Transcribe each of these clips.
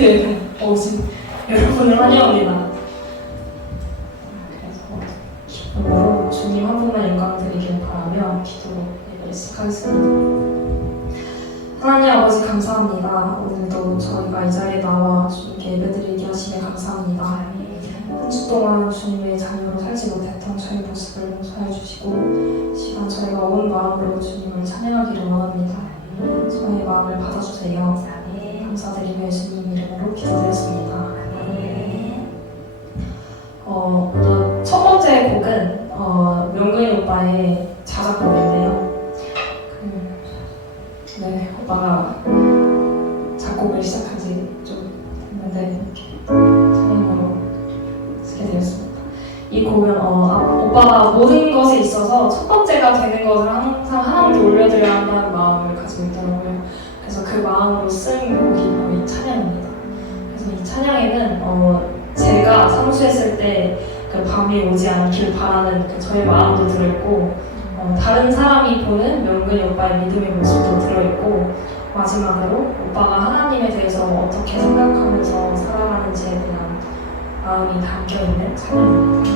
예배 오신 여러분을 환영합니다. 그래서 기쁨으로 주님 한 분만 영광 드리길 바라며 기도로 예배를 시작하겠습니다. 하나님 아버지 감사합니다. 오늘도 저희가 이 자리에 나와 주님께 예배드리게 하시며 감사합니다. 한 주 동안 주님의 자녀로 살지 못했던 저희 모습을 용서해 주시고 시간 저희가 온 마음으로 주님을 찬양하기를 원합니다. 저의 마음을 받아주세요. 감사드리며 예수님 이름으로 기도드렸습니다. 첫 번째 곡은 명근이 오빠의 자작곡인데요. 네, 오빠가 작곡을 시작한 지 좀 됐는데 이렇게 찬양으로 쓰게 되었습니다. 이 곡은 오빠가 모든 것에 있어서 첫 번째가 되는 것을 항상 하나님께 올려드려야 한다는 마음을 가지고 있더라고요. 그래서 그 마음으로 쓴 곡이 바로 이 찬양입니다. 그래서 이 찬양에는 제가 상수했을 때 그 밤이 오지 않길 바라는 그 저의 마음도 들어있고 다른 사람이 보는 명근이 오빠의 믿음의 모습도 들어있고 마지막으로 오빠가 하나님에 대해서 어떻게 생각하면서 살아가는지에 대한 마음이 담겨있는 찬양입니다.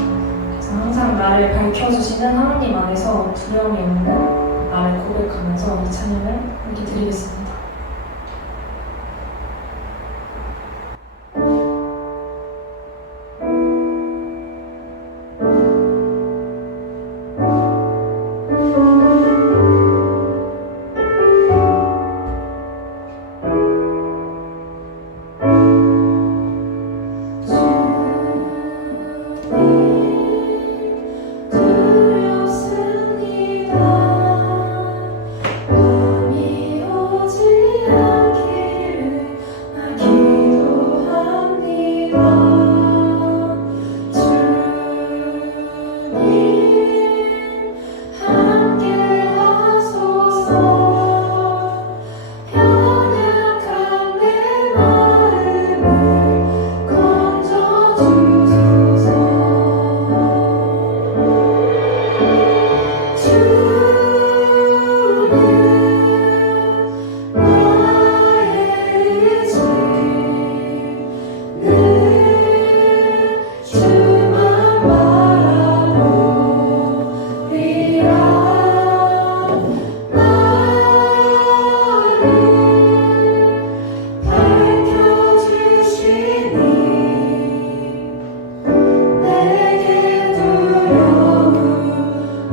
그래서 항상 나를 밝혀주시는 하나님 안에서 두려움이 없는 나를 고백하면서 이 찬양을 함께 드리겠습니다.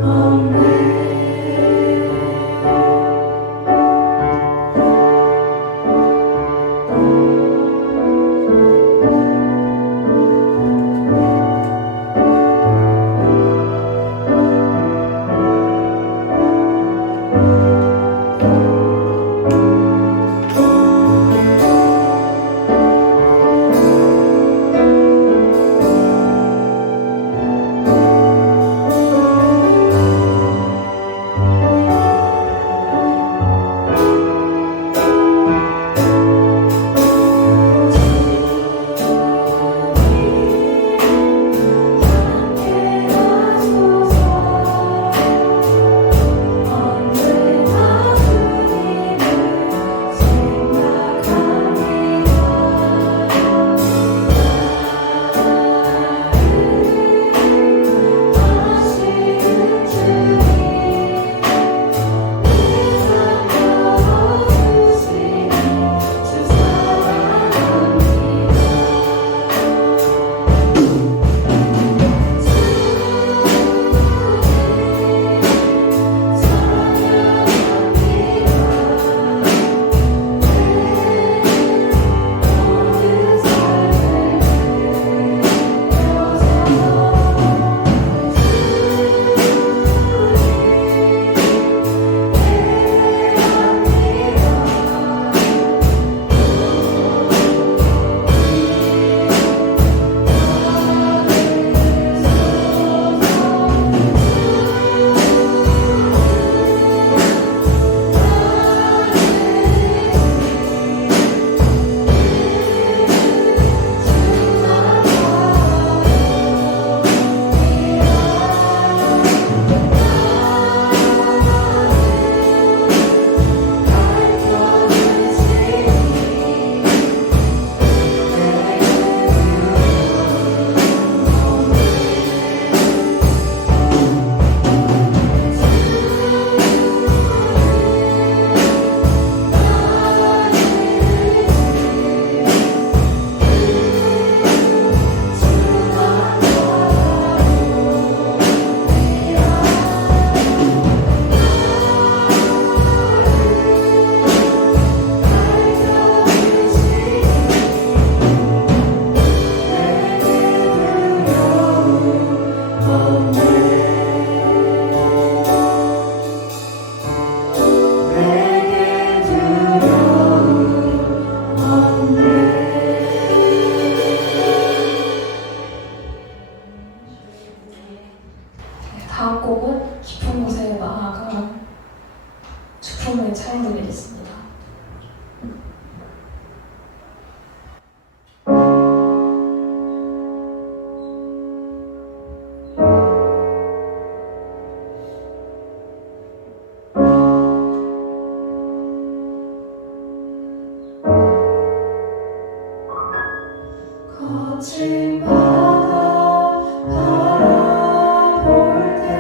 없네 사용드리겠습니다. 거친 바다 바라볼 때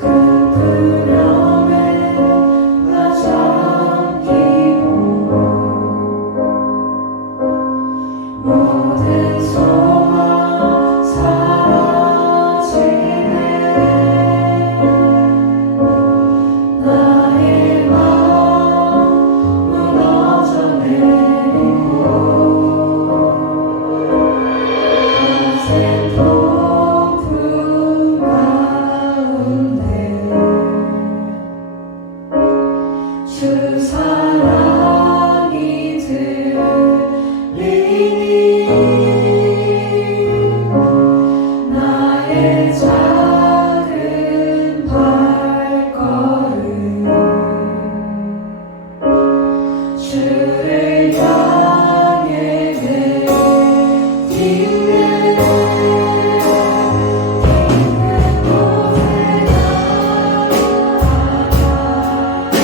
그 두려움에 나 잠기고 모든 소망 사라지네 나의 마음 무너져 내리고 어제 폭풍 가운데 주 사랑이 들리니 나의 작은 발걸음 주를 향해 내딛네 있는 곳에 나가 그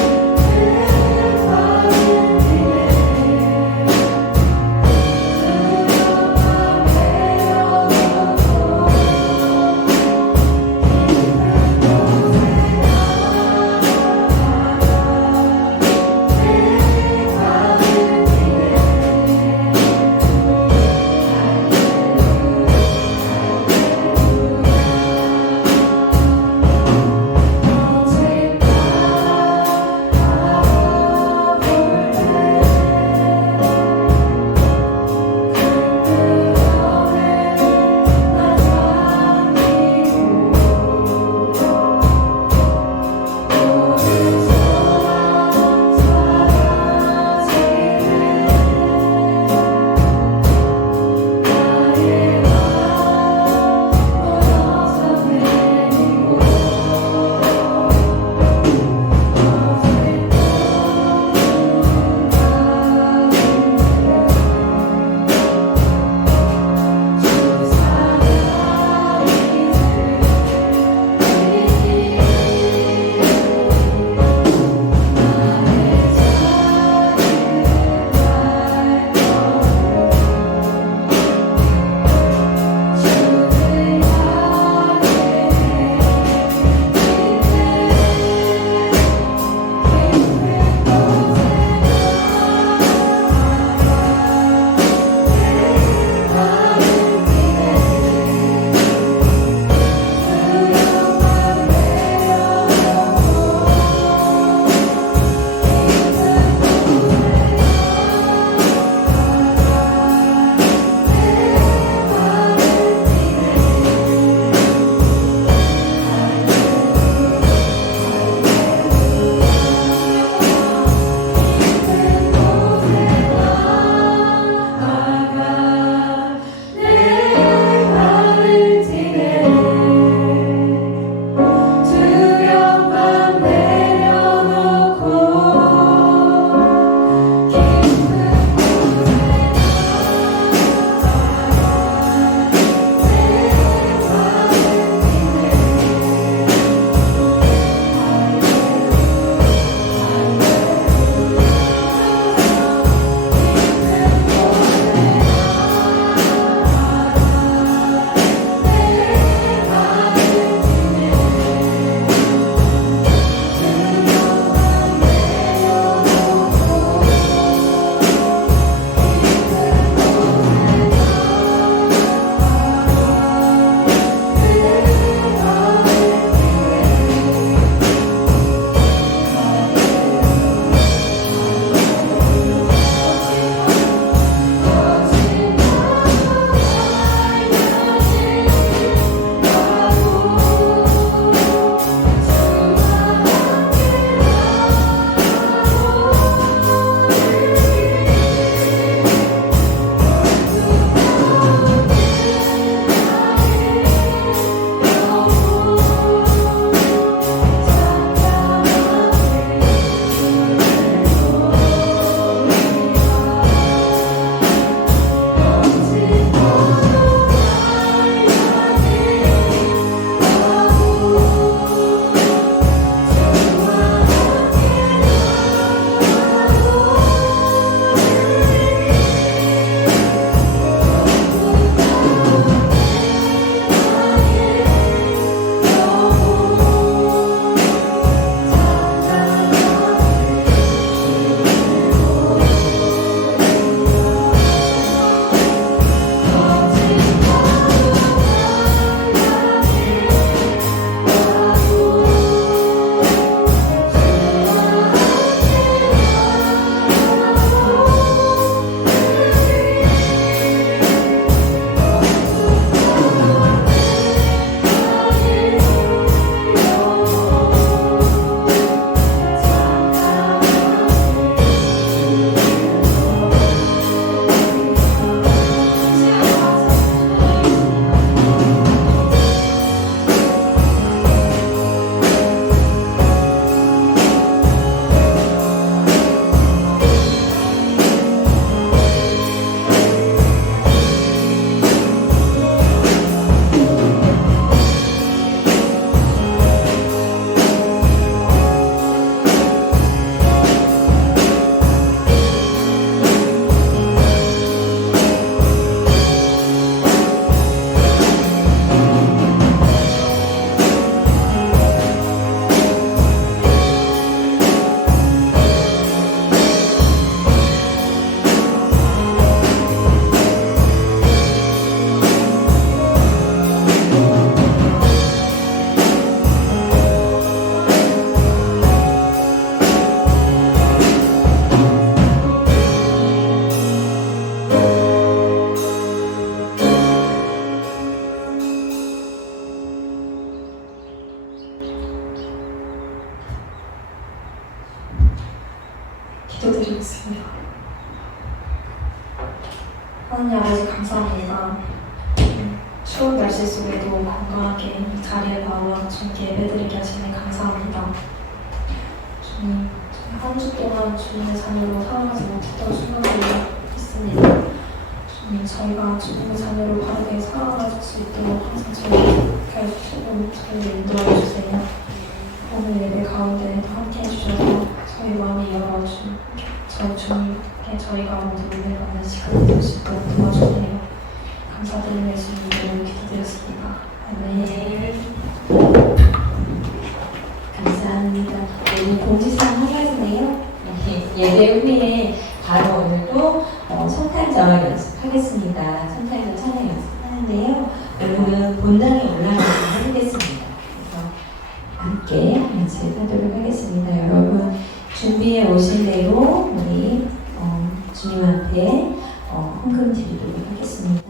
기도드리고 있습니다. 하나님 아버지 감사합니다. 추운 날씨 속에도 건강하게 이 자리에 나와 주님께 예배드리게 하시니 감사합니다. 주님, 한 주 동안 주님의 자녀로 살아가지 못했던 순간들이 있습니다. 주님, 저희가 주님의 자녀로 바르게 살아갈 수 있도록 항상 저희를 해주시고 저희를 인도해 주세요. 오늘 예배 가운데 함께 해주셔서 저희 마음이 열어주시고 주님께 저희가 모두 은혜 받는 시간이 될 수 있도록 도와주세요. 감사드리며 예수님 이름으로 기도드렸습니다. 아멘. 감사합니다. 오늘 공지사항 하겠네요. 예배 후에 바로 오늘도 성탄절 연습하겠습니다. 성탄절 찬양 연습하는데요. 오늘은 본당에 올라가서 해보겠습니다. 그래서 함께 연습하도록 하겠습니다. 여러분 준비해 오신 대로 우리 주님 앞에 헌금 드리도록 하겠습니다.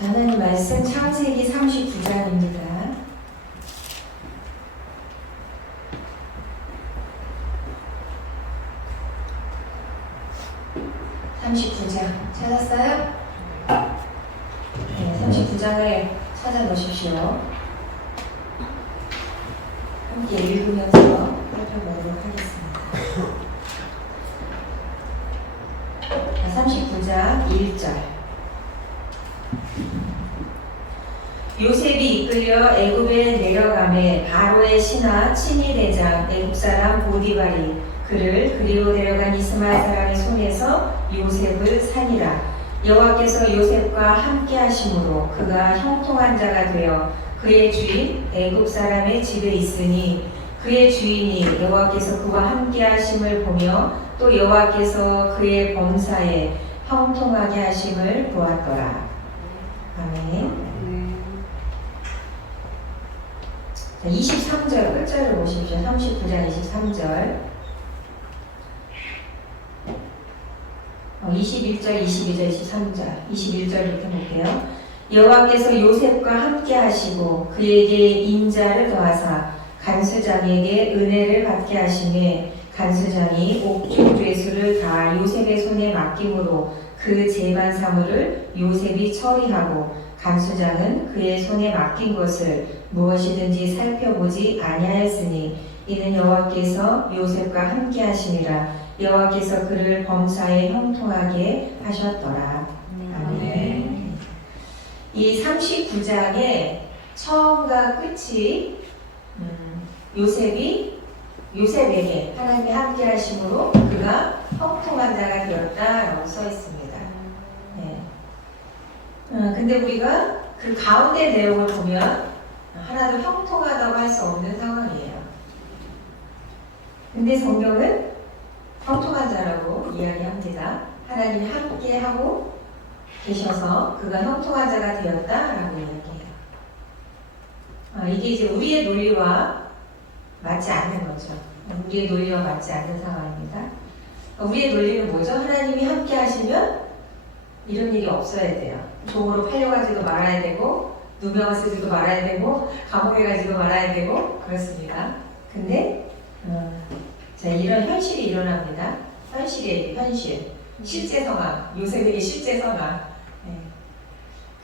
하나님 말씀 창세기 39장입니다. 찾았어요? 네, 39장을 찾아놓으십시오. 함께 읽으면서 살펴보도록 하겠습니다. 39장 1절. 요셉이 이끌려 애굽에 내려가매 바로의 신하 친위대장 애굽 사람 보디발이 그를 그리로 데려간 이스마엘 사람의 손에서 요셉을 산이라. 여호와께서 요셉과 함께 하심으로 그가 형통한 자가 되어 그의 주인 애굽 사람의 집에 있으니 그의 주인이 여호와께서 그와 함께 하심을 보며 또 여호와께서 그의 범사에 형통하게 하심을 보았더라. 아멘. 23절 끝절을 보십시오. 39장 23절. 21절, 22절, 23절, 21절부터 볼게요. 여호와께서 요셉과 함께 하시고 그에게 인자를 더하사 간수장에게 은혜를 받게 하시매 간수장이 옥중 죄수를 다 요셉의 손에 맡김으로 그 재반 사물을 요셉이 처리하고 간수장은 그의 손에 맡긴 것을 무엇이든지 살펴보지 아니하였으니 이는 여호와께서 요셉과 함께 하시니라. 여호와께서 그를 범사에 형통하게 하셨더라. 아멘. 이 39장의 처음과 끝이 요셉에게 하나님이 함께 하심으로 그가 형통한 자가 되었다라고 써 있습니다. 네. 근데 우리가 그 가운데 내용을 보면 하나도 형통하다고 할 수 없는 상황이에요. 근데 성경은 형통한 자라고 이야기합니다. 하나님이 함께하고 계셔서 그가 형통한 자가 되었다라고 이야기해요. 이게 이제 우리의 논리와 맞지 않는 거죠. 우리의 논리와 맞지 않는 상황입니다. 우리의 논리는 뭐죠? 하나님이 함께 하시면 이런 일이 없어야 돼요. 종으로 팔려가지도 말아야 되고 누명을 쓰지도 말아야 되고 감옥에 가지도 말아야 되고 그렇습니다. 근데 자, 이런 현실이 일어납니다. 현실이에요. 현실. 실제 상황. 요셉에게 실제 상황. 네.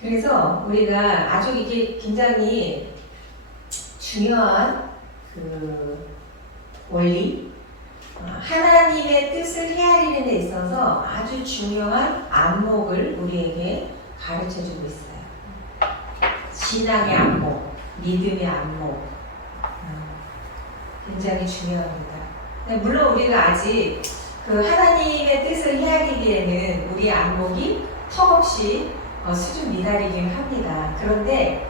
그래서 우리가 아주 이게 굉장히 중요한 그 원리, 하나님의 뜻을 헤아리는 데 있어서 아주 중요한 안목을 우리에게 가르쳐주고 있어요. 신앙의 안목, 믿음의 안목, 굉장히 중요합니다. 물론 우리가 아직 그 하나님의 뜻을 헤아리기에는 우리의 안목이 턱없이 수준 미달이긴 합니다. 그런데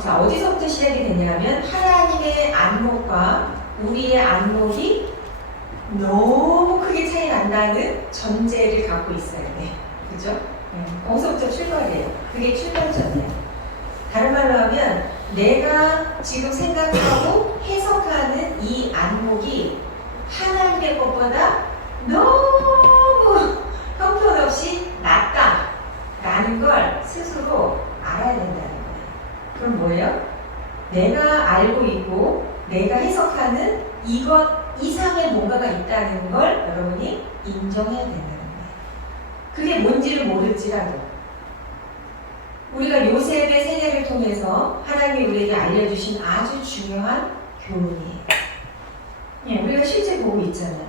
자, 어디서부터 시작이 되냐면 하나님의 안목과 우리의 안목이 너무 크게 차이 난다는 전제를 갖고 있어야 돼. 그죠? 거기서부터 출발이에요. 그게 출발점이에요. 다른 말로 하면 내가 지금 생각하고 해석하는 이 안목이 하나님의 것보다 너무 형편없이 낮다라는 걸 스스로 알아야 된다는 거예요. 그럼 뭐예요? 내가 알고 있고 내가 해석하는 이것 이상의 뭔가가 있다는 걸 여러분이 인정해야 된다는 거예요. 그게 뭔지를 모를지라도 우리가 요셉의 세례를 통해서 하나님이 우리에게 알려주신 아주 중요한 교훈이에요. 예, 우리가 실제 보고 있잖아요.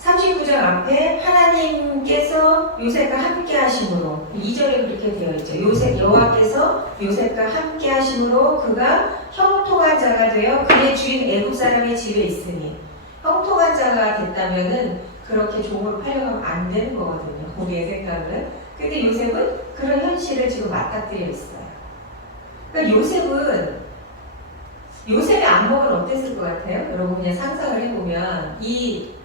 39장 앞에 하나님께서 요셉과 함께 하심으로 2절에 그렇게 되어 있죠. 요셉 여호와께서 요셉과 함께 하심으로 그가 형통한 자가 되어 그의 주인 애굽 사람의 집에 있으니 형통한 자가 됐다면은 그렇게 종으로 팔려가면 안 되는 거거든요. 우리의 생각은. 근데 요셉은 그런 현실을 지금 맞닥뜨려 있어요. 그러니까 요셉의 안목은 어땠을 것 같아요? 여러분 그냥 상상을 해보면 이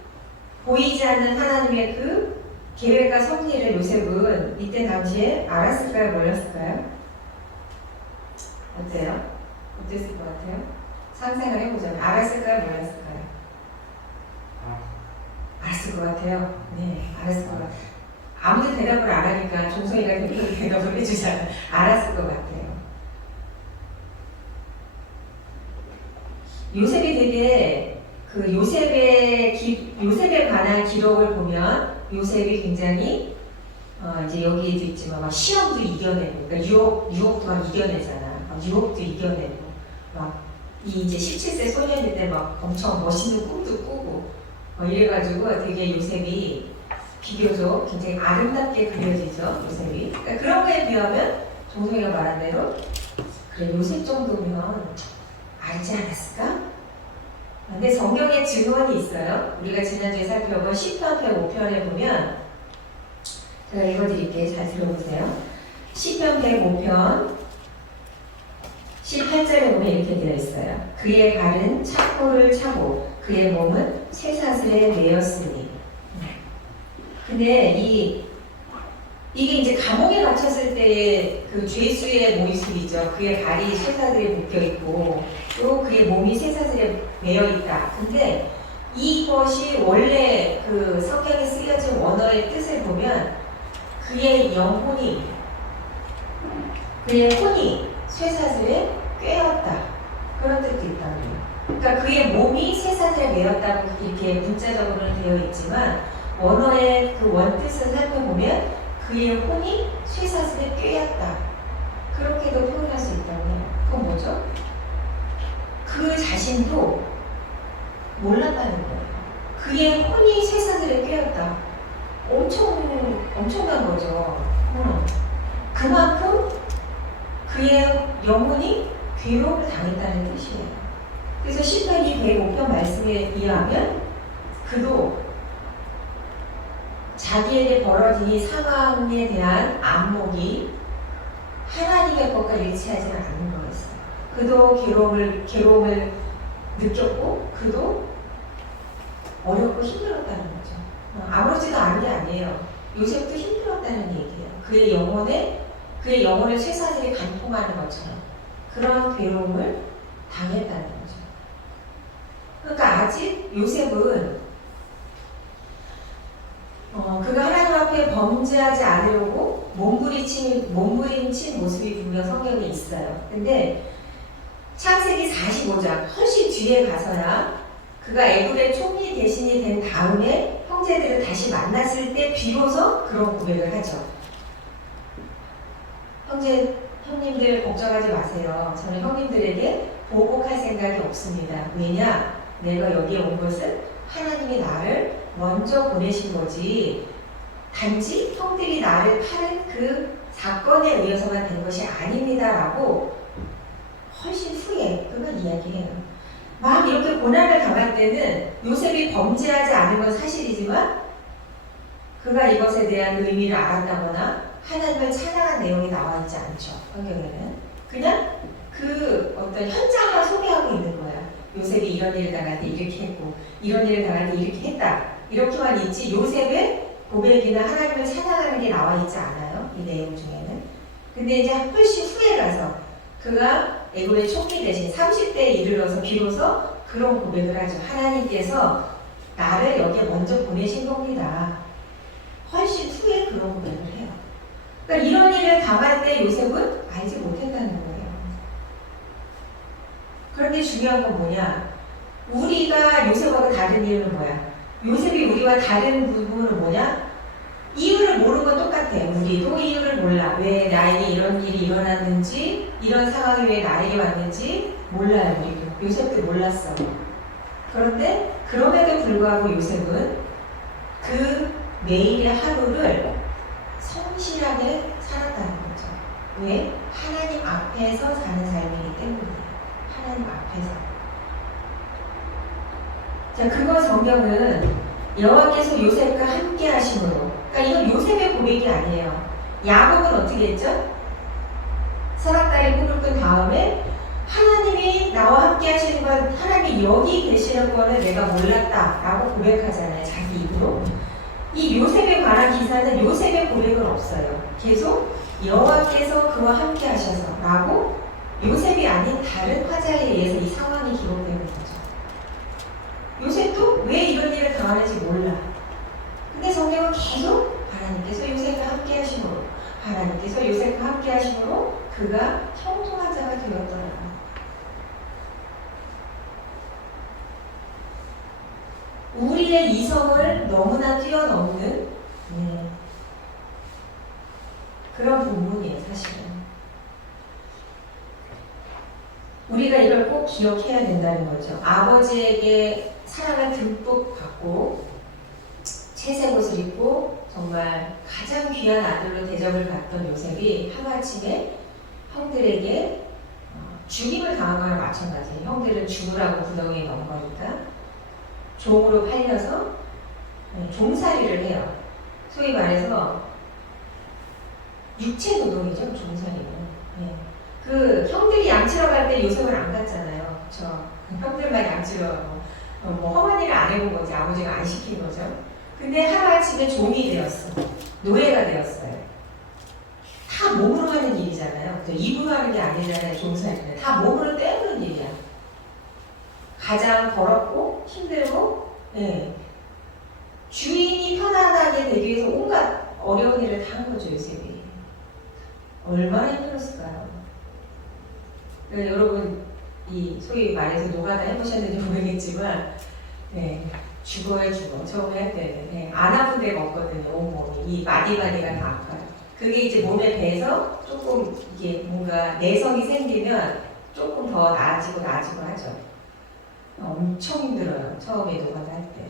보이지 않는 하나님의 그 계획과 섭리를 요셉은 이때 당시에 알았을까요? 몰랐을까요? 어때요? 어땠을 것 같아요? 상상을 해보자면 알았을까요? 몰랐을까요? 알았을 것 같아요. 네, 알았을 것 같아요. 아무도 대답을 안 하니까 종성이가 대답을 해주잖아요. 알았을 것 같아요. 요셉이 되게 그 요셉에 관한 기록을 보면 요셉이 굉장히 이제 여기에도 있지만 막 시험도 이겨내고, 그러니까 유혹도 막 이겨내잖아. 막 유혹도 이겨내고, 막 이제 17세 소년일 때 막 엄청 멋있는 꿈도 꾸고, 이래가지고 되게 요셉이 비교적 굉장히 아름답게 그려지죠. 요셉이. 그러니까 그런 거에 비하면 동성이가 말한 대로 그래 요셉 정도면 알지 않았을까? 근데 성경에 증언이 있어요. 우리가 지난주에 살펴본 10편 105편에 보면 제가 읽어드릴게요. 잘 들어보세요. 10편 105편 18절에 보면 이렇게 되어 있어요. 그의 발은 착고를 차고 그의 몸은 쇠사슬에 매였으니. 근데 이게 이제 감옥에 갇혔을 때의 그 죄수의 모습이죠. 그의 발이 쇠사슬에 묶여 있고 또 그의 몸이 쇠사슬에 매여 있다. 근데 이것이 원래 그 성경에 쓰여진 원어의 뜻을 보면 그의 영혼이 그의 혼이 쇠사슬에 꿰었다. 그런 뜻도 있다고요. 그러니까 그의 몸이 쇠사슬에 매였다고 이렇게 문자적으로는 되어 있지만 원어의 그 원뜻을 살펴보면 그의 혼이 쇠사슬에 꿰었다. 그렇게도 표현할 수 있다고 해요. 그건 뭐죠? 그 자신도 몰랐다는 거예요. 그의 혼이 쇠사슬에 꿰었다. 엄청난 거죠. 그만큼 그의 영혼이 괴로움을 당했다는 뜻이에요. 그래서 시편 105편 말씀에 의하면 그도 자기에게 벌어진 이 상황에 대한 안목이 하나님의 것과 일치하지 않는 거였어요. 그도 괴로움을 느꼈고 그도 어렵고 힘들었다는 거죠. 아무렇지도 않은 게 아니에요. 요셉도 힘들었다는 얘기예요. 그의 영혼을 쇠사슬이 간통하는 것처럼 그런 괴로움을 당했다는 거죠. 그러니까 아직 요셉은 그가 하나님 앞에 범죄하지 않으려고 몸부림친 모습이 분명 성경에 있어요. 근데 창세기 45장 훨씬 뒤에 가서야 그가 애굽의 총리 대신이 된 다음에 형제들을 다시 만났을 때 비로소 그런 고백을 하죠. 형님들 걱정하지 마세요. 저는 형님들에게 보복할 생각이 없습니다. 왜냐? 내가 여기에 온 것은 하나님이 나를 먼저 보내신 거지 단지 형들이 나를 파는 그 사건에 의해서만 된 것이 아닙니다 라고 훨씬 후에 그걸 이야기해요. 막 이렇게 고난을 당할 때는 요셉이 범죄하지 않은 건 사실이지만 그가 이것에 대한 의미를 알았다거나 하나님을 찬양한 내용이 나와 있지 않죠. 성경에는 그냥 그 어떤 현장만 소개하고 있는 거야. 요셉이 이런 일을 당할 때 이렇게 했고 이런 일을 당할 때 이렇게 했다 이렇게만 있지 요셉의 고백이나 하나님을 찬양하는 게 나와 있지 않아요. 이 내용 중에는. 근데 이제 훨씬 후에 가서 그가 애굽의 총리 대신 30대에 이르러서 비로소 그런 고백을 하죠. 하나님께서 나를 여기에 먼저 보내신 겁니다. 훨씬 후에 그런 고백을 해요. 그러니까 이런 일을 당할 때 요셉은 알지 못했다는 거예요. 그런데 중요한 건 뭐냐? 우리가 요셉하고 다른 이유는 뭐야? 요셉이 우리와 다른 부분은 뭐냐? 이유를 모르는 건 똑같아요. 우리도 이유를 몰라. 왜 나에게 이런 일이 일어났는지, 이런 상황이 왜 나에게 왔는지 몰라요. 우리도. 요셉도 몰랐어. 그런데 그럼에도 불구하고 요셉은 그 매일의 하루를 성실하게 살았다는 거죠. 왜? 하나님 앞에서 사는 삶이기 때문이에요. 하나님 앞에서. 자, 그거 성경은 여호와께서 요셉과 함께 하심으로. 그러니까 이건 요셉의 고백이 아니에요. 야곱은 어떻게 했죠? 서랍다리 꿈을 꾼 다음에 하나님이 나와 함께 하시는 건 하나님이 여기 계시는 거는 내가 몰랐다라고 고백하잖아요. 자기 입으로. 이 요셉에 관한 기사는 요셉의 고백은 없어요. 계속 여호와께서 그와 함께 하셔서 라고 요셉이 아닌 다른 화자에 의해서 이 상황이 기록되는 거죠. 요셉도 왜 이런 일을 당하는지 몰라. 근데 성경은 계속 하나님께서 요셉과 함께 하심으로 하나님께서 요셉과 함께 하심으로 그가 형통한 자가 되었더라. 우리의 이성을 너무나 뛰어넘는 그런 부분이에요. 사실은 우리가 이걸 꼭 기억해야 된다는 거죠. 아버지에게 사랑을 듬뿍 받고 채색 옷을 입고 정말 가장 귀한 아들로 대접을 받던 요셉이 하루아침에 형들에게 죽임을 당한 거랑 마찬가지예요. 형들은 죽으라고 구덩이에 넣은 거니까 종으로 팔려서 종살이를 해요. 소위 말해서 육체 노동이죠. 종살이는. 그 형들이 양치러 갈 때 요셉은 안 갔잖아요. 저 형들만 양치러 가고 뭐 험한 일을 안 해본 거지. 아버지가 안 시킨 거죠. 근데 하루아침에 종이 되었어. 노예가 되었어요. 다 몸으로 하는 일이잖아요. 입으로 하는 게 아니잖아요. 종살이는 다 몸으로 때우는 일이야. 가장 더럽고 힘들고 주인이 편안하게 되기 위해서 온갖 어려운 일을 다 한 거죠. 요셉이. 얼마나 힘들었을까요? 여러분 이 소위 말해서 노가다 해보셨는지 모르겠지만 죽어요. 처음에 할 때는 안 아픈 데가 없거든요. 온몸이 이 마디마디가 다 아파요. 그게 이제 몸에 배서 조금 이게 뭔가 내성이 생기면 조금 더 나아지고 하죠. 엄청 힘들어요. 처음에 노가다 할 때.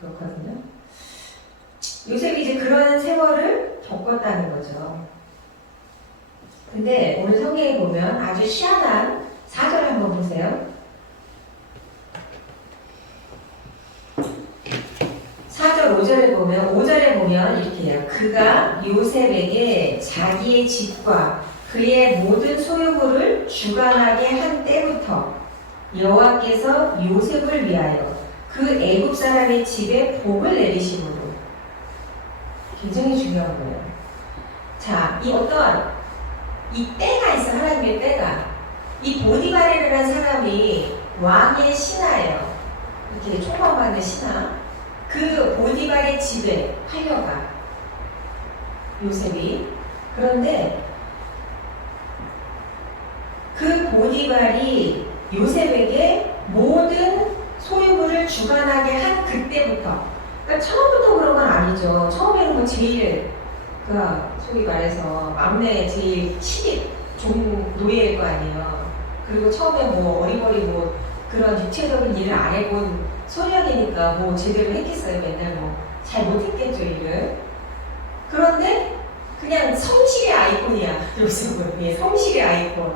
그렇거든요. 요셉이 이제 그런 세월을 겪었다는 거죠. 근데 오늘 성경에 보면 아주 희한한 4절 한번 보세요. 4절 5절에 보면 이렇게 해요. 그가 요셉에게 자기의 집과 그의 모든 소유물을 주관하게 한 때부터 여호와께서 요셉을 위하여 그 애굽 사람의 집에 복을 내리심으로. 굉장히 중요한 거예요. 자, 이 어떤 이 때가 있어, 하나님의 때가. 이 보디바레라는 사람이 왕의 신하예요. 이렇게 총망받는 신하. 그 보디발의 집에 팔려가 요셉이. 그런데 그 보디발이 요셉에게 모든 소유물을 주관하게 한 그때부터, 그러니까 처음부터 그런 건 아니죠. 처음에는 뭐 제일 소위 말해서 막내 제일 10위 노예일 거 아니에요. 그리고 처음에 뭐 어리버리 뭐 그런 육체적인 일을 안 해본 소년이니까 뭐 제대로 했겠어요. 맨날 뭐 잘 못했겠죠, 일을. 그런데 그냥 성실의 아이콘이야, 요셉은. 예, 성실의 아이콘,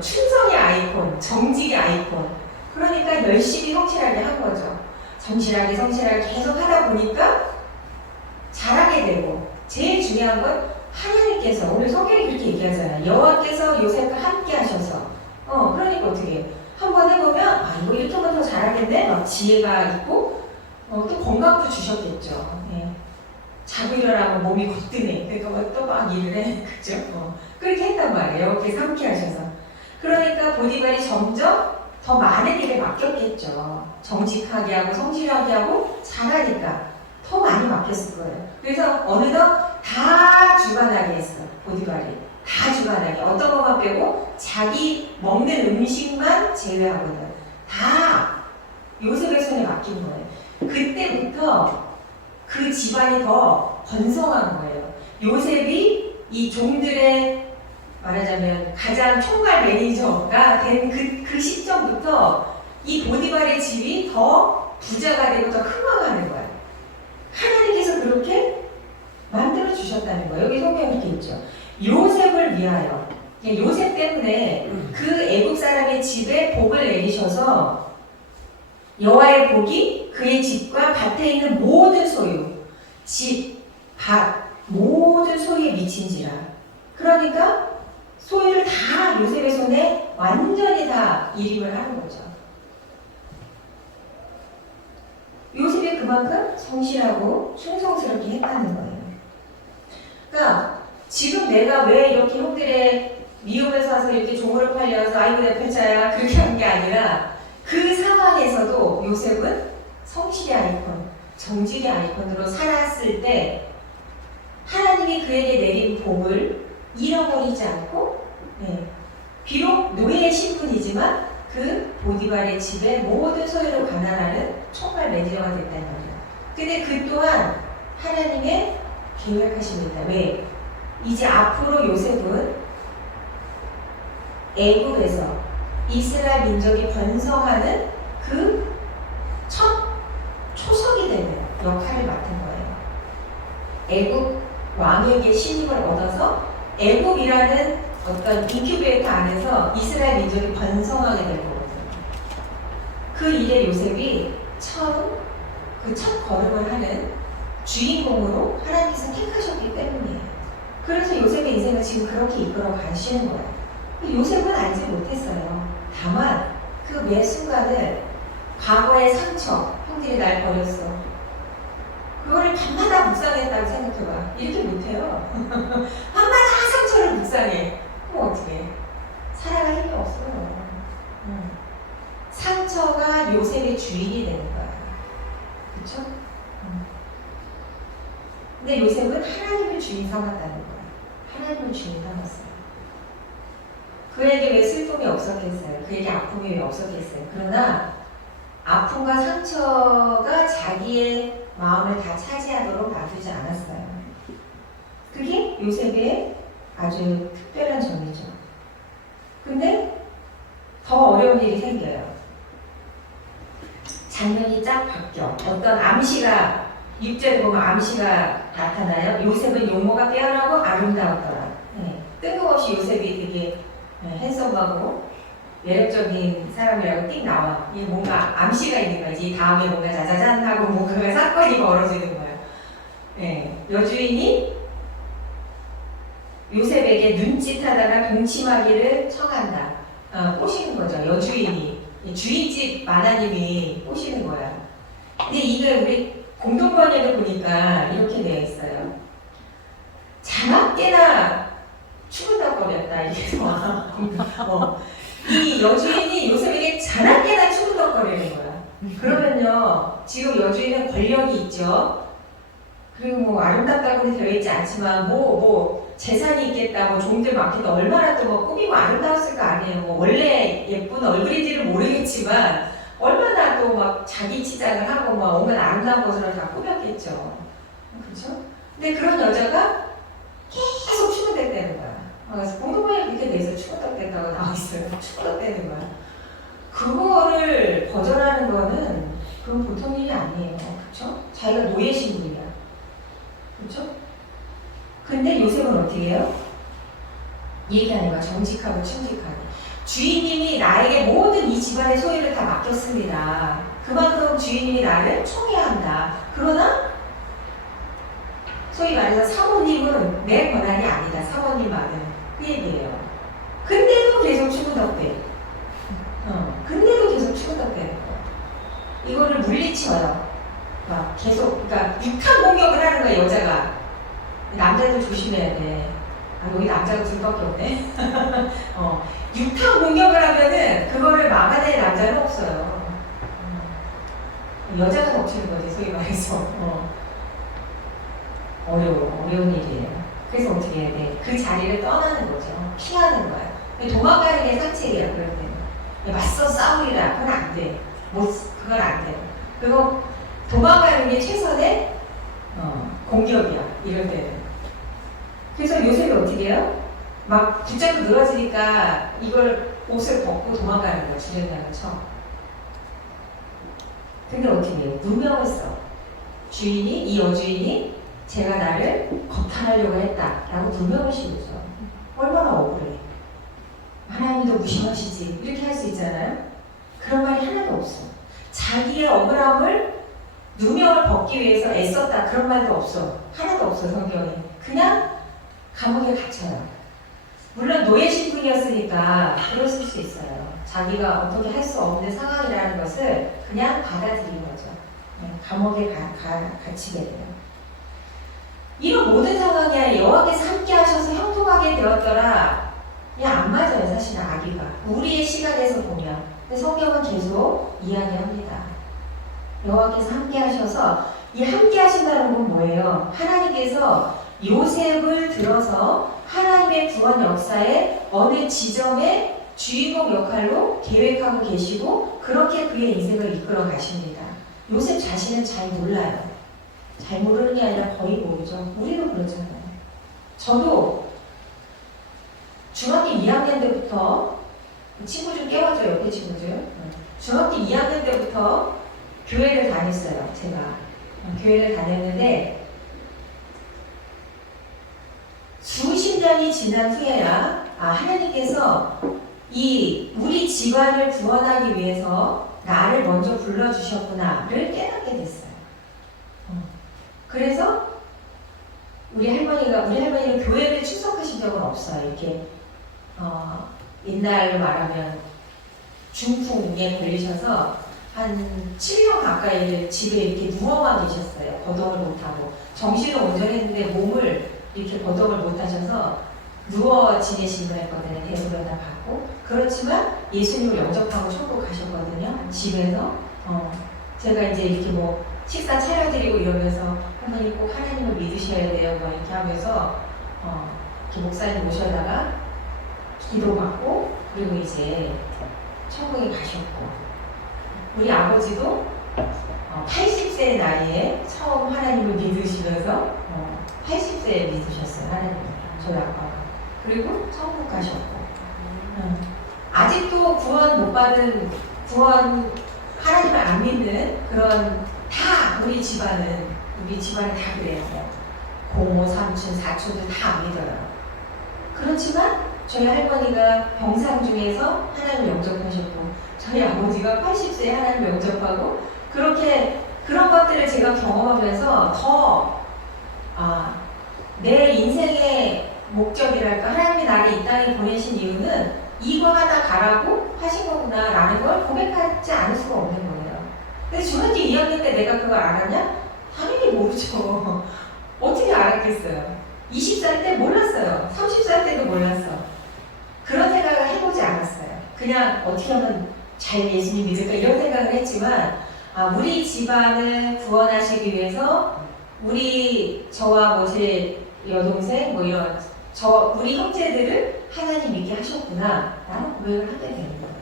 충성의 아이콘, 정직의 아이콘. 그러니까 열심히 성실하게 한 거죠. 성실하게 계속 하다 보니까 잘하게 되고, 제일 중요한 건 하나님께서, 오늘 성경이 그렇게 얘기하잖아요. 여호와께서 요셉과 함께 하셔서. 그러니까 어떻게 한번 해보면 이거 이렇게 하면 더 잘하겠네. 막 지혜가 있고 또 건강도 주셨겠죠. 예. 자고 일어나면 몸이 거뜬해. 그러니까 또 막 일을 해. 그죠? 그렇게 했단 말이에요. 여호와께서 함께 하셔서. 그러니까 보디발이 점점 더 많은 일을 맡겼겠죠. 정직하게 하고 성실하게 하고 잘하니까 더 많이 맡겼을 거예요. 그래서 어느덧 다 주관하게 했어. 보디발이 다 주관하게. 어떤 것만 빼고 자기 먹는 음식만 제외하고는 다 요셉의 손에 맡긴 거예요. 그때부터 그 집안이 더 번성한 거예요. 요셉이 이 종들의 말하자면 가장 총괄 매니저가 된 그 시점부터 이 보디발의 집이 더 부자가 되고 더 큰망하는 거예요. 하나님께서 그렇게 만들어 주셨다는 거예요. 여기 성경에 이렇게 있죠. 요셉을 위하여. 요셉 때문에 그 애국 사람의 집에 복을 내리셔서 여호와의 복이 그의 집과 밭에 있는 모든 소유, 집, 밭, 모든 소유에 미친지라. 그러니까 소유를 다 요셉의 손에 완전히 다 일임을 하는 거죠. 요셉이 그만큼 성실하고 충성스럽게 했다는 거예요. 그러니까 지금 내가 왜 이렇게 형들의 미움에서 와서 이렇게 종으로 팔려서 아이고 내 팔자야 그렇게 한 게 아니라 그 상황에서도 요셉은 성실의 아이콘, 정직의 아이콘으로 살았을 때 하나님이 그에게 내린 복을 잃어버리지 않고 비록 노예의 신분이지만 그 보디발의 집에 모든 소유를 관할하는 총괄 매니저가 됐다는 거죠. 근데 그 또한 하나님의 계획하십니다. 왜? 이제 앞으로 요셉은 애국에서 이스라엘 민족이 번성하는 그 첫 초석이 되는 역할을 맡은 거예요. 애국 왕에게 신임을 얻어서 애국이라는 어떤 인큐베이터 안에서 이스라엘 민족이 번성하게 될 거거든요. 그 일에 요셉이 그 첫 걸음을 하는 주인공으로 하나님께서 택하셨기 때문이에요. 그래서 요셉의 인생을 지금 그렇게 이끌어 가시는 거예요. 요셉은 알지 못했어요. 다만 그 매 순간을 과거의 상처, 형들이 날 버렸어. 그거를 밤마다 묵상했다고 생각해봐. 이렇게 못해요. 밤마다 상처를 묵상해. 그럼 어떻게? 살아갈 힘이 없어요. 상처가 요셉의 주인이 되는 거야. 그쵸? 근데 요셉은 하나님을 주인 삼았다는 거야. 하나님을 주인 삼았어요. 그에게 왜 슬픔이 없었겠어요? 그에게 아픔이 왜 없었겠어요? 그러나 아픔과 상처가 자기의 마음을 다 차지하도록 놔두지 않았어요. 그게 요셉의 아주 특별한 점이죠. 근데 더 어려운 일이 생겨요. 장면이 쫙 바뀌어. 어떤 암시가 6절에 보면 암시가 나타나요. 요셉은 용모가 빼어나고 아름다웠더라. 뜬금없이 요셉이 되게 핸섬하고 매력적인 사람이라고 띡 나와. 이게 뭔가 암시가 있는 거지. 다음에 뭔가 자자잔 하고 뭔가 사건이 벌어지는 거예요. 여주인이 요셉에게 눈짓하다가 동침하기를 청한다. 꼬시는 거죠. 여주인이. 주인집 마나님이 꼬시는 거야. 근데 이게 우리 공동번역을 보니까 이렇게 되어 있어요. 깨나 추근덕거렸다 이게 이 여주인이 요셉에게 자나 깨나 추근덕거리는 거야. 그러면요, 지금 여주인은 권력이 있죠. 그리고 뭐 아름답다고는 되어 있지 않지만 뭐 재산이 있겠다, 뭐 종들 많겠다, 얼마나 또 뭐 꾸미고 아름다웠을 거 아니에요. 뭐 원래 예쁜 얼굴인지는 모르겠지만 얼마나 또 막 자기 치장을 하고 막 온갖 아름다운 것으로 다 꾸몄겠죠. 그렇죠? 근데 그런 여자가 계속 추근댔다는 거야. 그래서 공동방에 그렇게 돼서 추근덕댔다고 나와 있어요. 추근덕대는 거야. 그거를 거절하는 거는 그건 보통 일이 아니에요. 그렇죠? 자기가 노예 신분이야. 그렇죠? 근데 요셉은 어떻게 해요? 얘기하는 거야. 정직하고 충직하게. 주인님이 나에게 모든 이 집안의 소유를 다 맡겼습니다. 그만큼 주인님이 나를 총애한다. 그러나 소위 말해서 사모님은 내 권한이 아니다. 사모님 말은 그 얘기예요. 근데도 계속 추근덕대. 근데도 계속 추근덕대는 거야. 이거를 물리쳐요. 막 계속, 그러니까 육탄 공격을 하는 거야, 여자가. 남자들 조심해야 돼. 아, 여기 남자가 둘밖에 없네. 육탄 공격을 하면은 그거를 막아낼 남자는 없어요. 여자가 덮치는 거지, 소위 말해서. 어려운 일이에요. 그래서 어떻게 해야 돼? 그 자리를 떠나는 거죠. 피하는 거야. 도망가는 게 상책이야, 그럴 때는. 맞서 싸우리라. 그건 안 돼. 그건 안 돼. 그거 도망가는 게 최선의 공격이야, 이럴 때는. 그래서 요셉이 어떻게 해요? 막 붙잡고 늘어지니까 이걸 옷을 벗고 도망가는 거야, 주전장을 쳐. 근데 어떻게 해요? 누명을 써. 주인이, 이 여주인이 제가 나를 겁탈하려고 했다라고 누명을 씌우죠. 얼마나 억울해. 하나님도 무심하시지. 이렇게 할 수 있잖아요. 그런 말이 하나도 없어. 자기의 억울함을 누명을 벗기 위해서 애썼다. 그런 말도 없어. 하나도 없어, 성경에. 그냥 감옥에 갇혀요. 물론 노예 신분이었으니까 그랬을 수 있어요. 자기가 어떻게 할 수 없는 상황이라는 것을 그냥 받아들인 거죠. 감옥에 갇히게 돼요. 이런 모든 상황이 여호와께서 함께 하셔서 형통하게 되었더라. 그냥 안 맞아요, 사실은 아기가. 우리의 시각에서 보면. 근데 성경은 계속 이야기합니다. 여호와께서 함께 하셔서, 이 함께 하신다는 건 뭐예요? 하나님께서 요셉을 들어서 하나님의 구원 역사의 어느 지점에 주인공 역할로 계획하고 계시고 그렇게 그의 인생을 이끌어 가십니다. 요셉 자신은 잘 몰라요. 잘 모르는 게 아니라 거의 모르죠. 우리도 그렇잖아요. 저도 중학교 2학년 때부터 친구 좀 깨워줘, 옆에 친구들. 중학교 2학년 때부터 교회를 다녔어요. 제가 교회를 다녔는데 수십 년이 지난 후에야 하나님께서 이 우리 집안을 구원하기 위해서 나를 먼저 불러주셨구나를 깨닫게 됐어요. 그래서 우리 할머니는 교회를 출석하신 적은 없어요. 이렇게 옛날로 말하면 중풍에 걸리셔서 한 7년 가까이 집에 이렇게 누워만 계셨어요. 거동을 못하고 정신은 온전했는데 몸을 이렇게 거동을 못하셔서 누워 지내시는 했거든요. 대소변을 받고. 그렇지만 예수님을 영접하고 천국 가셨거든요. 집에서. 제가 이제 이렇게 뭐 식사 차려드리고 이러면서 할머니 꼭 하나님을 믿으셔야 돼요. 뭐 이렇게 하면서 이렇게 목사님 모셔다가 기도받고 그리고 이제 천국에 가셨고 우리 아버지도 80세 나이에 처음 하나님을 믿으시면서 80세에 믿으셨어요. 하나님을. 저희 아빠가. 그리고 천국 가셨고 아직도 구원 못 받은 하나님을 안 믿는 그런 다 우리 집안이 다 그래요. 고모, 삼촌, 사촌들 다 안 믿어요. 그렇지만 저희 할머니가 병상 중에서 하나님을 영접하셨고 저희 아버지가 80세에 하나님을 영접하고 그렇게 그런 것들을 제가 경험하면서 더 내 인생의 목적이랄까 하나님이 나를 이 땅에 보내신 이유는 이거 하나 가라고 하신 거구나 라는 걸 고백하지 않을 수가 없는 거예요. 근데 중학교 2학년 때 내가 그걸 알았냐? 당연히 모르죠. 어떻게 알았겠어요? 20살 때 몰랐어요. 30살 때도 몰랐어. 그런 생각을 해보지 않았어요. 그냥 어떻게 하면 잘 예수님 믿을까 이런 생각을 했지만 우리 집안을 구원하시기 위해서 저와 뭐 제 여동생 뭐 이런 우리 형제들을 하나님 믿게 하셨구나 라는 고백을 하게 되는 거예요.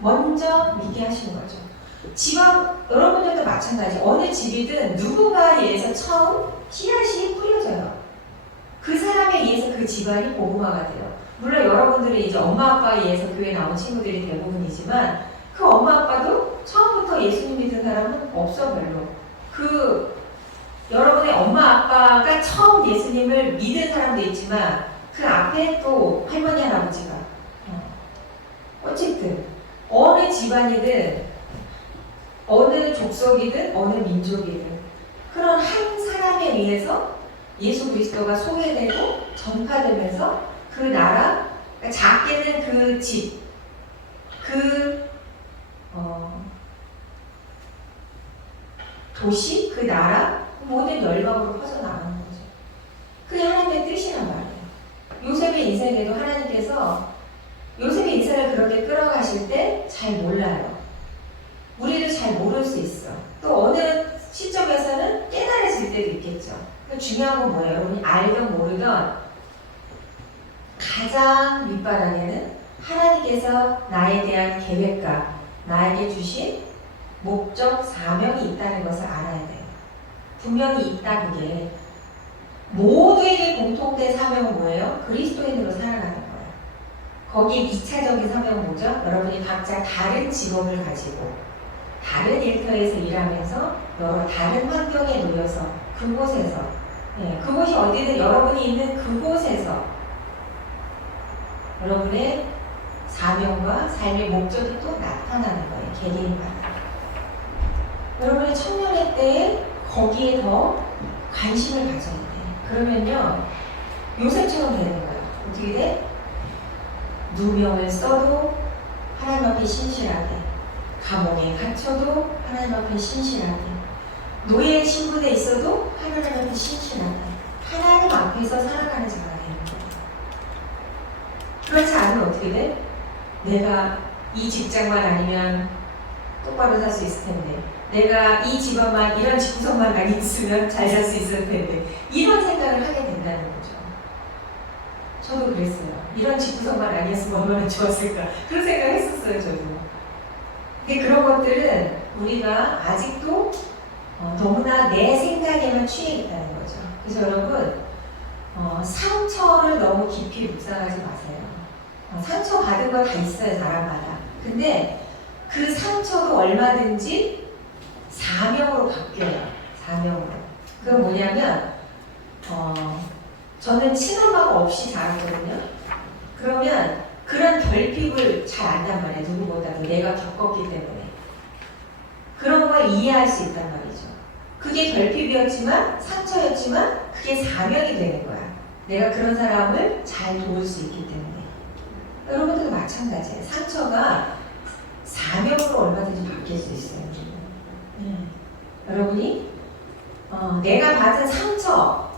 먼저 믿게 하시는 거죠. 집안 여러분들도 마찬가지. 어느 집이든 누군가에 의해서 처음 씨앗이 뿌려져요. 그 사람에 의해서 그 집안이 복음화가 돼요. 물론 여러분들이 이제 엄마 아빠에 의해서 교회 나온 친구들이 대부분이지만 그 엄마 아빠도 처음부터 예수님 믿은 사람은 없어 별로. 여러분의 엄마 아빠가 처음 예수님을 믿은 사람도 있지만 그 앞에 또 할머니 할아버지가 어쨌든 어느 집안이든 어느 족속이든 어느 민족이든 그런 한 사람에 의해서 예수 그리스도가 소개되고 전파되면서 그 나라, 작게는 그 집, 도시, 그 나라, 모든 열방으로 퍼져나가는 거죠. 그게 하나님의 뜻이란 말이에요. 요셉의 인생에도 하나님께서 요셉의 인생을 그렇게 끌어가실 때 잘 몰라요. 우리도 잘 모를 수 있어. 또 어느 시점에서는 깨달아질 때도 있겠죠. 중요한 건 뭐예요? 여러분이 알던 모르던 가장 밑바닥에는 하나님께서 나에 대한 계획과 나에게 주신 목적, 사명이 있다는 것을 알아야 돼요. 분명히 있다 그게. 모두에게 공통된 사명은 뭐예요? 그리스도인으로 살아가는 거예요. 거기에 2차적인 사명은 뭐죠? 여러분이 각자 다른 직업을 가지고 다른 일터에서 일하면서 여러 다른 환경에 놓여서 그곳에서 그곳이 어디든 여러분이 있는 그곳에서 여러분의 사명과 삶의 목적이 또 나타나는 거예요. 개개인마다. 여러분의 청년의 때에 거기에 더 관심을 가져야 돼요. 그러면요 요셉처럼 되는 거예요. 어떻게 돼? 누명을 써도 하나님 앞에 신실하게, 감옥에 갇혀도 하나님 앞에 신실하게, 노예 신분에 있어도 하나님 앞에 신실하게, 하나님 앞에서 살아가는 자가 되는 거예요. 그렇지 않으면 어떻게 돼? 내가 이 직장만 아니면 똑바로 살 수 있을 텐데, 내가 이 집안만, 이런 집구석만 아니었으면 잘 살 수 있을 텐데, 이런 생각을 하게 된다는 거죠. 저도 그랬어요. 이런 집구석만 아니었으면 얼마나 좋았을까. 그런 생각을 했었어요, 저도. 근데 그런 것들은 우리가 아직도 너무나 내 생각에만 취해 있다는 거죠. 그래서 여러분, 상처를 너무 깊이 묵상하지 마세요. 상처 받은 거 다 있어요, 사람마다. 근데 그 상처도 얼마든지 사명으로 바뀌어요. 사명으로. 그건 뭐냐면, 저는 친엄마가 없이 자랐거든요. 그러면 그런 결핍을 잘 안단 말이에요. 누구보다도 내가 겪었기 때문에. 그런 걸 이해할 수 있단 말이죠. 그게 결핍이었지만, 상처였지만, 그게 사명이 되는 거야. 내가 그런 사람을 잘 도울 수 있기 때문에. 여러분들도 마찬가지예요. 상처가 사명으로 얼마든지 바뀔 수 있어요. 여러분이 내가 받은 상처,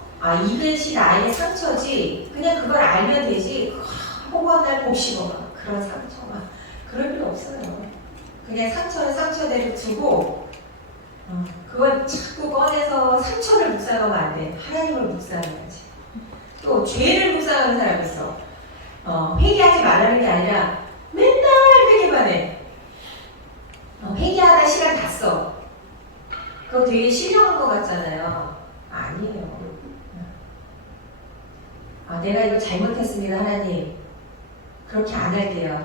이것이 나의 상처지, 그냥 그걸 알면 되지, 호건날 곱씹어 그런 상처가 그럴 필요 없어요. 그냥 상처는 상처대로 두고 그걸 자꾸 꺼내서 상처를 묵상하면 안 돼. 하나님을 묵상해야지. 또 죄를 묵상하는 사람이 있어. 회개하지 말라는 게 아니라 맨날 회개만 해. 회개하다 시간 다 써. 그거 되게 신령한 것 같잖아요. 아니에요. 내가 이거 잘못했습니다, 하나님. 그렇게 안 할게요.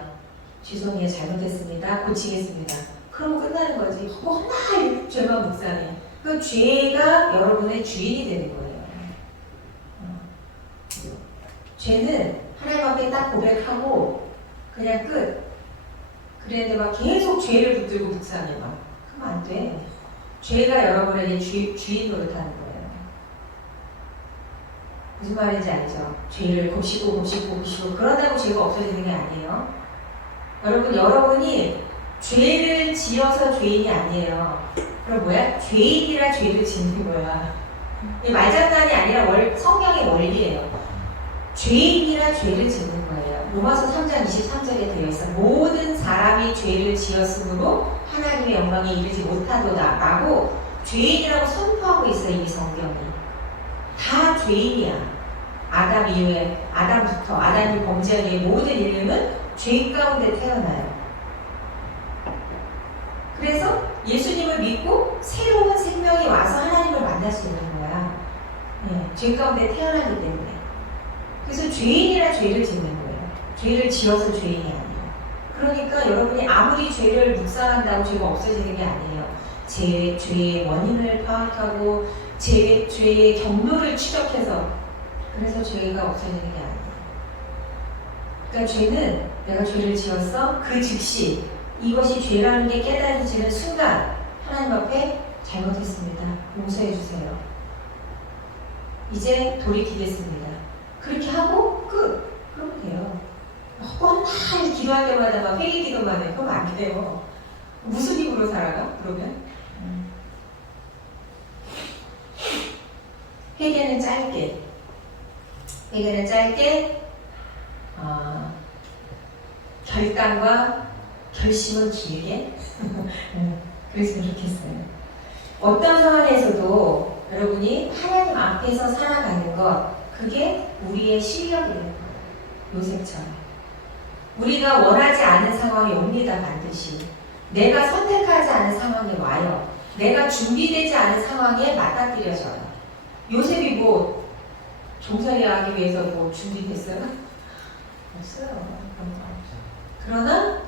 죄송해요, 잘못했습니다. 고치겠습니다. 그러면 끝나는 거지. 맨날 죄만 묵상해. 그 죄가 여러분의 주인이 되는 거예요. 죄는 하나님 앞에 딱 고백하고 그냥 끝. 그랬는데 막 계속 죄를 붙들고 묵상해 막. 그러면 안 돼. 죄가 여러분에게 주인 노릇하는 거예요. 무슨 말인지 알죠? 죄를 곱씹고 그런다고 죄가 없어지는 게 아니에요. 여러분이 죄를 지어서 죄인이 아니에요. 그럼 뭐야? 죄인이라 죄를 짓는 거야. 이 말장난이 아니라 성경의 원리예요. 죄인이라 죄를 짓는 거예요. 로마서 3장 23절에 되어 있어. 모든 사람이 죄를 지었으므로 하나님의 영광에 이르지 못하도다 라고 죄인이라고 선포하고 있어요. 이 성경이. 다 죄인이야. 아담 이후에, 아담이 범죄한 이후에 모든 인류는 죄 가운데 태어나요. 그래서 예수님을 믿고 새로운 생명이 와서 하나님을 만날 수 있는 거야. 네, 죄 가운데 태어나기 때문에. 그래서 죄인이라 죄를 짓는 거예요. 죄를 지어서 죄인이 아니에요. 그러니까 여러분이 아무리 죄를 묵상한다고 죄가 없어지는 게 아니에요. 죄의 원인을 파악하고 죄의 경로를 추적해서 그래서 죄가 없어지는 게 아니에요. 그러니까 죄는 내가 죄를 지었어 그 즉시 이것이 죄라는 게 깨달아지는 순간 하나님 앞에 잘못했습니다. 용서해 주세요. 이제 돌이키겠습니다. 그렇게 하고 끝. 그러면 돼요. 날 기도할 때마다 막 회개 기도만 해. 그러면 안 돼요. 무슨 힘으로 살아가? 그러면? 회개는 짧게. 결단과 결심은 길게. 그랬으면 좋겠어요. 어떤 상황에서도 여러분이 하나님 앞에서 살아가는 것, 그게 우리의 실력이 되는 거예요. 요셉처럼. 우리가 원하지 않은 상황이 옵니다, 반드시. 내가 선택하지 않은 상황이 와요. 내가 준비되지 않은 상황에 맞닥뜨려져요. 요셉이 뭐 종살이 하기 위해서 뭐 준비됐어요? 없어요. 그러나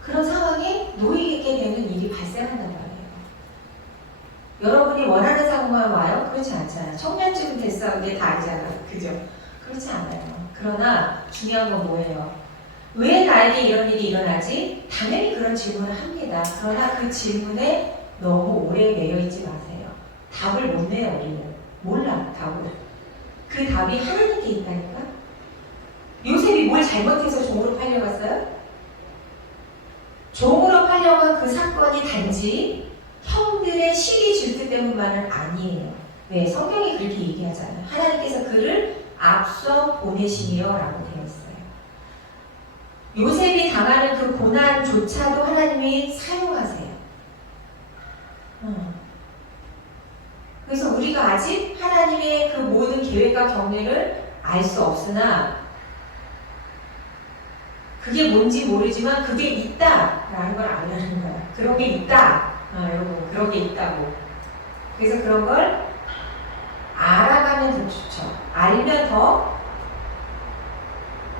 그런 상황에 놓이게 되는 일이 발생한단 말이에요. 여러분이 원하는 상황만 와요? 그렇지 않잖아요. 청년쯤 됐어. 이게 다 알잖아. 그죠? 그렇지 않아요. 그러나 중요한 건 뭐예요? 왜 나에게 이런 일이 일어나지? 당연히 그런 질문을 합니다. 그러나 그 질문에 너무 오래 매여있지 마세요. 답을 못 내요, 우리는. 몰라, 답을. 그 답이 하나님께 있다니까? 요셉이 뭘 잘못해서 종으로 팔려갔어요? 종으로 팔려간 그 사건이 단지 형들의 시기 질투 때문만은 아니에요. 왜? 성경이 그렇게 얘기하잖아요. 하나님께서 그를 앞서 보내시며 라고 되어 있어요. 요셉이 당하는 그 고난조차도 하나님이 사용하세요. 그래서 우리가 아직 하나님의 그 모든 계획과 경륜을 알 수 없으나 그게 뭔지 모르지만 그게 있다라는 걸 알라는 거야. 그런 게 있다. 여러분, 그런 게 있다고. 그래서 그런 걸 알아가면 더 좋죠. 알면 더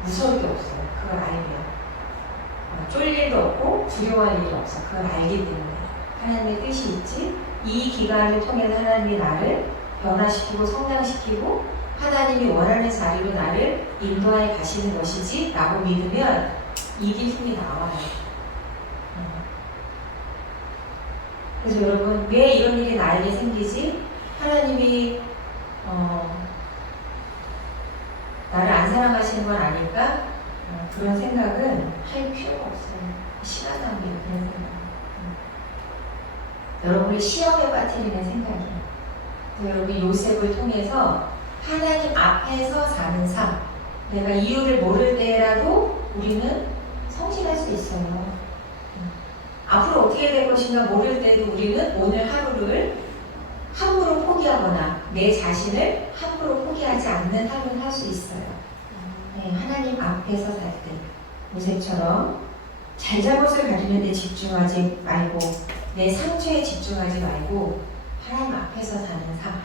무서울 게 없어요. 그걸 알면. 쫄릴 일도 없고 두려워할 일도 없어. 그걸 알기 때문에. 하나님의 뜻이 있지. 이 기간을 통해서 하나님이 나를 변화시키고 성장시키고 하나님이 원하는 자리로 나를 인도하여 가시는 것이지 라고 믿으면 이길 힘이 나와요. 그래서 여러분, 왜 이런 일이 나에게 생기지? 하나님이 나를 안 사랑하시는 건 아닐까? 그런 생각은 할 필요가 없어요. 시간 낭비 그런 생각. 여러분이 시험에 빠뜨리는 생각이에요. 여러분이 요셉을 통해서 하나님 앞에서 사는 삶, 내가 이유를 모를 때라도 우리는 성실할 수 있어요. 앞으로 어떻게 될 것인가 모를 때도 우리는 오늘 하루를 함부로 포기하거나 내 자신을 함부로 포기하지 않는 삶을 할 수 있어요. 네, 하나님 앞에서 살 때 요셉처럼 잘잘못을 가리는 데 집중하지 말고 내 상처에 집중하지 말고 하나님 앞에서 사는 삶.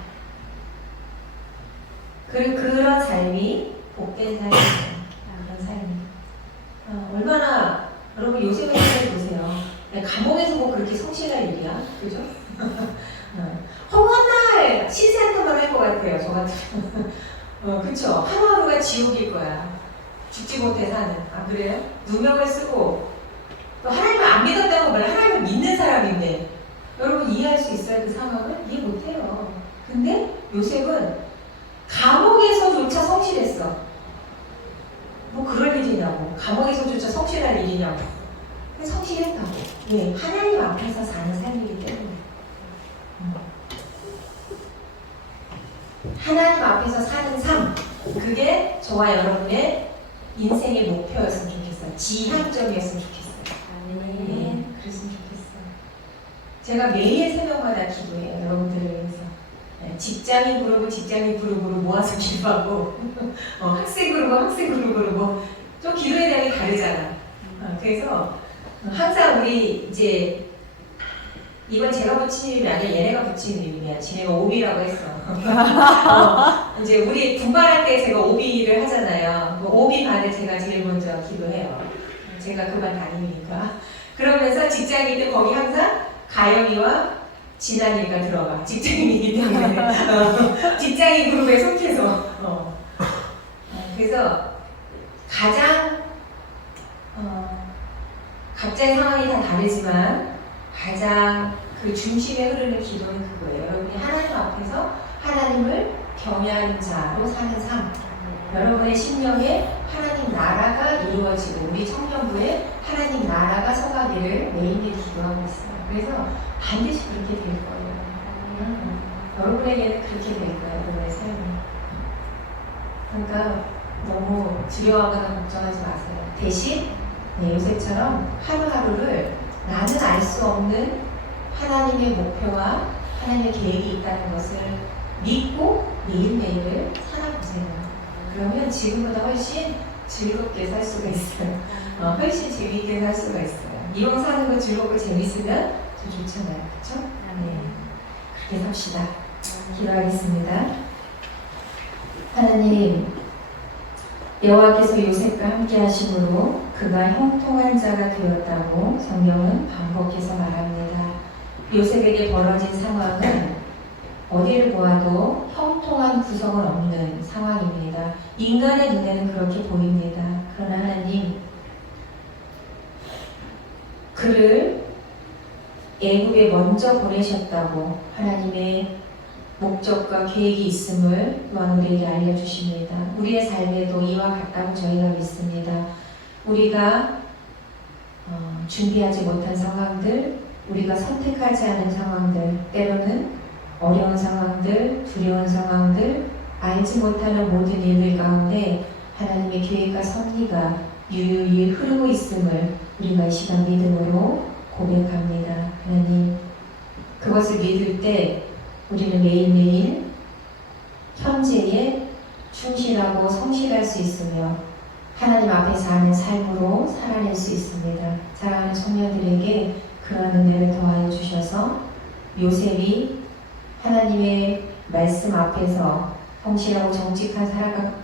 그리고 그런 삶이 복된 삶이에요. 그런 삶이. 얼마나 여러분 요셉의 삶을 보세요. 감옥에서 뭐 그렇게 성실할 일이야, 그죠? 허무한 신세한테만 할 것 같아요, 저 같으면. 그쵸? 하루하루가 지옥일 거야. 죽지 못해 사는. 안 그래요? 누명을 쓰고 또 하나님을 안 믿었다고 말해. 하나님을 믿는 사람인데 여러분 이해할 수 있어요? 그 상황을? 이해 못해요. 근데 요셉은 감옥에서조차 성실했어. 뭐 그럴 일이냐고. 감옥에서조차 성실할 일이냐고. 성실했다고. 왜? 하나님 앞에서 사는 삶이기 때문에. 하나님 앞에서 사는 삶, 그게 저와 여러분의 인생의 목표였으면 좋겠어요. 지향점이었으면 좋겠어요. 네, 그랬으면 좋겠어요. 제가 매일 새벽마다 기도해요. 여러분들을 위해서. 네, 직장인 그룹으로 모아서 기도하고 학생 그룹으로 좀 기도의 내용이 다르잖아. 그래서 항상 우리 이제 이건 제가 붙인 이름이 아니라 얘네가 붙인 이름이야. 지네가 오비라고 했어. 이제 우리 분발할 때 제가 오비를 하잖아요. 오비 반에 제가 제일 먼저 기도해요. 제가 그반 다니니까. 그러면서 직장인들 거기 항상 가영이와 진한이가 들어가. 직장인이기 때문에. 직장인 그룹에 속해서. 그래서 가장 각자의 상황이 다 다르지만 가장 그 중심에 흐르는 기도는 그거예요. 여러분이 하나님 앞에서 하나님을 경외하는 자로 사는 삶. 여러분의 심령에 하나님 나라가 이루어지고 우리 청년부에 하나님 나라가 서가기를 매일매일 기도하고 있어요. 그래서 반드시 그렇게 될 거예요. 여러분에게는 그렇게 될 거예요. 여러분의 삶이. 그러니까 너무 두려워하거나 걱정하지 마세요. 대신 요새처럼 하루하루를 나는 알 수 없는 하나님의 목표와 하나님의 계획이 있다는 것을 믿고 매일매일을 살아보세요. 그러면 지금보다 훨씬 즐겁게 살 수가 있어요. 훨씬 재미있게 살 수가 있어요. 이왕 사는 거 즐겁고 재밌으면 좀 좋잖아요. 그렇죠? 네. 그렇게 삽시다. 기도하겠습니다. 하나님, 여호와께서 요셉과 함께 하심으로 그가 형통한 자가 되었다고 성경은 반복해서 말합니다. 요셉에게 벌어진 상황은 어디를 보아도 형통한 구성은 없는 상황입니다. 인간의 눈에는 그렇게 보입니다. 그러나 하나님, 그를 애굽에 먼저 보내셨다고 하나님의 목적과 계획이 있음을 또한 우리에게 알려주십니다. 우리의 삶에도 이와 같다고 저희가 믿습니다. 우리가 준비하지 못한 상황들, 우리가 선택하지 않은 상황들, 때로는 어려운 상황들, 두려운 상황들, 알지 못하는 모든 일들 가운데 하나님의 계획과 섭리가 유유히 흐르고 있음을 우리가 이 시간 믿음으로 고백합니다. 하나님, 그것을 믿을 때 우리는 매일매일 현재에 충실하고 성실할 수 있으며 하나님 앞에 사는 삶으로 살아낼 수 있습니다. 사랑하는 청년들에게 그러한 은혜를 더하여 주셔서 요셉이 하나님의 말씀 앞에서 성실하고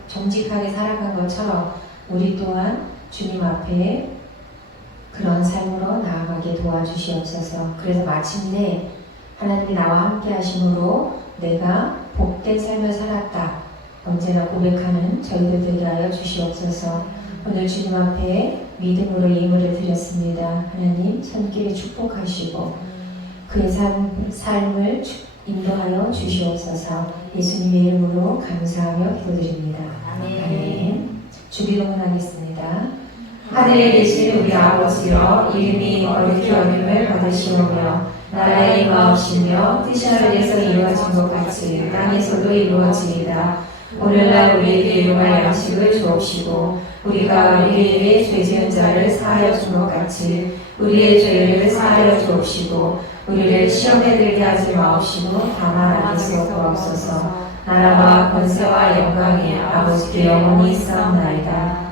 정직하게 살아간 것처럼 우리 또한 주님 앞에 그런 삶으로 나아가게 도와주시옵소서. 그래서 마침내 하나님이 나와 함께 하심으로 내가 복된 삶을 살았다. 언제나 고백하는 저희들 되게 하여 주시옵소서. 오늘 주님 앞에 믿음으로 예물을 드렸습니다. 하나님 손길에 축복하시고 그의 삶을 인도하여 주시옵소서. 예수님의 이름으로 감사하며 기도드립니다. 아멘. 주기도문 하겠습니다. 하늘에 계신 우리 아버지여, 이름이 거룩히 여김을 받으시오며 나라의 임하옵시며 뜻이 하늘에서 이루어진 것 같이 땅에서도 이루어지이다. 오늘날 우리에게 일용할 양식을 주옵시고 우리가 우리에게 죄 지은 자를 사하여 준 것 같이 우리의 죄를 사하여 주옵시고 우리를 시험에 들게 하지 마옵시고 다만 악에서 구하옵소서. 나라와 권세와 영광이 아버지께 영원히 있사옵나이다.